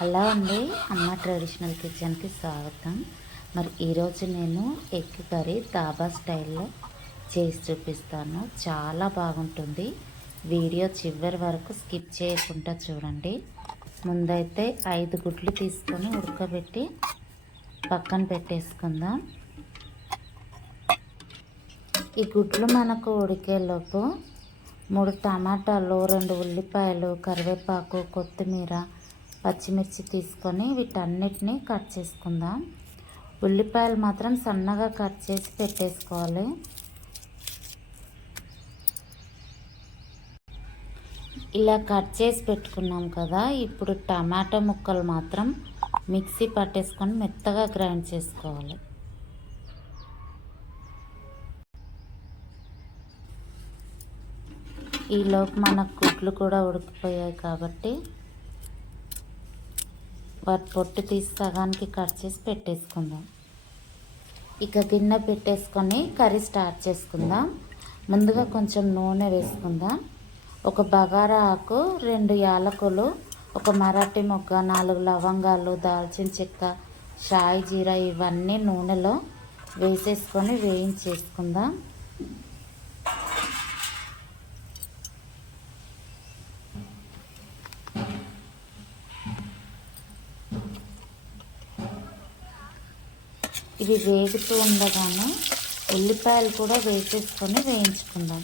Hello అండి, అమ్మ traditional కిచెన్కి స్వాగతం. మరి ఈరోజు నేను ఎగ్ కర్రీ దాబా స్టైల్లో చేసి చూపిస్తాను. చాలా బాగుంటుంది. వీడియో చివరి వరకు స్కిప్ చేయకుండా చూడండి. ముందైతే 5 గుడ్లు తీసుకొని ఉడకబెట్టి పక్కన పెట్టేసుకుందాం. ఈ గుడ్లు మనకు ఉడికేలోపు 3 టమాటాలు, 2 ఉల్లిపాయలు, కరివేపాకు, కొత్తిమీర, పచ్చిమిర్చి తీసుకొని వీటన్నిటిని కట్ చేసుకుందాం. ఉల్లిపాయలు మాత్రం సన్నగా కట్ చేసి పెట్టేసుకోవాలి. ఇలా కట్ చేసి పెట్టుకున్నాం కదా, ఇప్పుడు టమాటా ముక్కలు మాత్రం మిక్సీ పట్టేసుకొని మెత్తగా గ్రైండ్ చేసుకోవాలి. ఈలోపు మన గుడ్లు కూడా ఉడికిపోయాయి కాబట్టి వాటి పొట్టు తీసి సగానికి కట్ చేసి పెట్టేసుకుందాం. ఇక గిన్నె పెట్టేసుకొని కర్రీ స్టార్ట్ చేసుకుందాం. ముందుగా కొంచెం నూనె వేసుకుందాం. ఒక బగారా ఆకు, 2 యాలకులు, ఒక మరాఠీ మొగ్గ, 4 లవంగాలు, దాల్చిన చెక్క, షాయి జీరా ఇవన్నీ నూనెలో వేసేసుకొని వేయించేసుకుందాం. ఇవి వేగుతూ ఉండగానే ఉల్లిపాయలు కూడా వేసేసుకొని వేయించుకుందాం.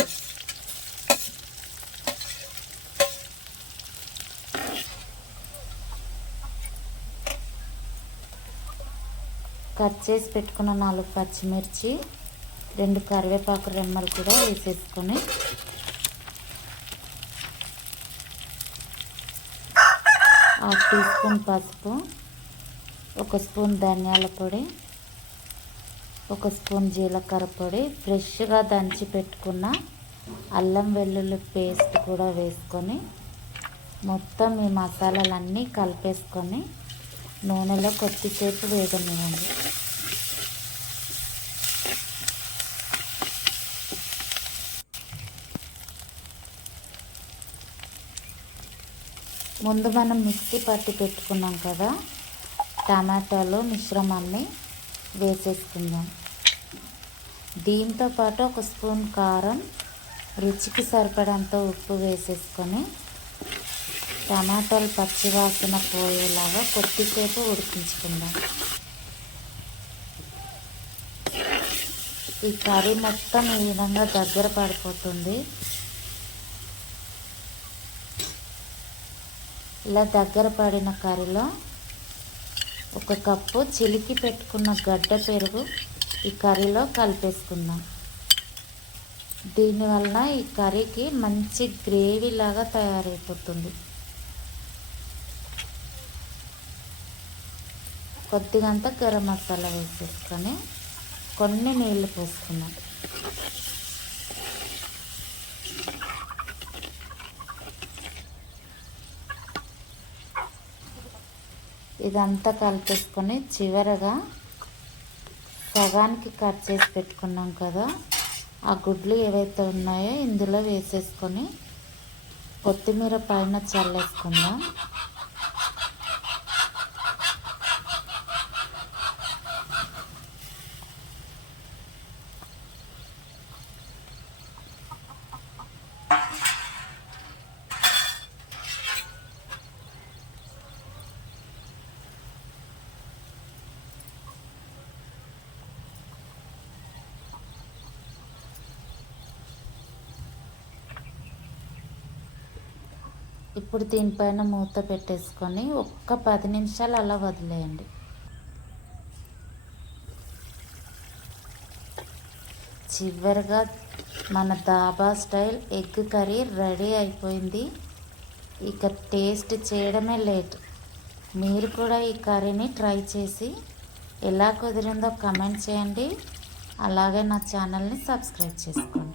కట్ చేసి పెట్టుకున్న 4 పచ్చిమిర్చి, 2 కరివేపాకు రెమ్మలు కూడా వేసేసుకొని ½ టీ స్పూన్ పసుపు, 1 స్పూన్ ధనియాల పొడి, 1 స్పూన్ జీలకర్ర పొడి, ఫ్రెష్గా దంచి పెట్టుకున్న అల్లం వెల్లుల్లి పేస్ట్ కూడా వేసుకొని మొత్తం ఈ మసాలాలన్నీ కలిపేసుకొని నూనెలో కొద్దిసేపు వేగనివ్వండి. ముందు మనం మిక్సీ పట్టి పెట్టుకున్నాం కదా టమాటాలు మిశ్రమాన్ని వేసేసుకుందాం. దీంతో పాటు 1 స్పూన్ కారం, రుచికి సరిపడంత ఉప్పు వేసేసుకొని టమాటాలు పచ్చివాసన పోయేలాగా కొద్దిసేపు ఉడికించుకుందాం. ఈ కర్రీ మొత్తం ఈ విధంగా దగ్గర పడిపోతుంది. ఇలా దగ్గర పడిన కర్రీలో 1 కప్పు చిలికి పెట్టుకున్న గడ్డ పెరుగు ఈ కర్రీలో కలిపేసుకుందాం. దీనివల్ల ఈ కర్రీకి మంచి గ్రేవీ లాగా తయారైపోతుంది. కొద్దిగంత గరం మసాలా వేసేసుకొని కొన్ని నీళ్లు పోసుకుందాం. ఇదంతా కలిపేసుకొని చివరగా సగానికి కట్ చేసి పెట్టుకున్నాం కదా ఆ గుడ్లు ఏవైతే ఉన్నాయో ఇందులో వేసేసుకొని కొత్తిమీర పైన చల్లేసుకుందాం. ఇప్పుడు దీనిపైన మూత పెట్టేసుకొని ఒక్క 10 నిమిషాలు అలా వదిలేయండి. చివరిగా మన dhaba style egg curry ready అయిపోయింది. ఇక టేస్ట్ చేయడమే లేట్. మీరు కూడా ఈ కర్రీని ట్రై చేసి ఎలా కుదిరిందో కమెంట్ చేయండి. అలాగే నా ఛానల్ని సబ్స్క్రైబ్ చేసుకోండి.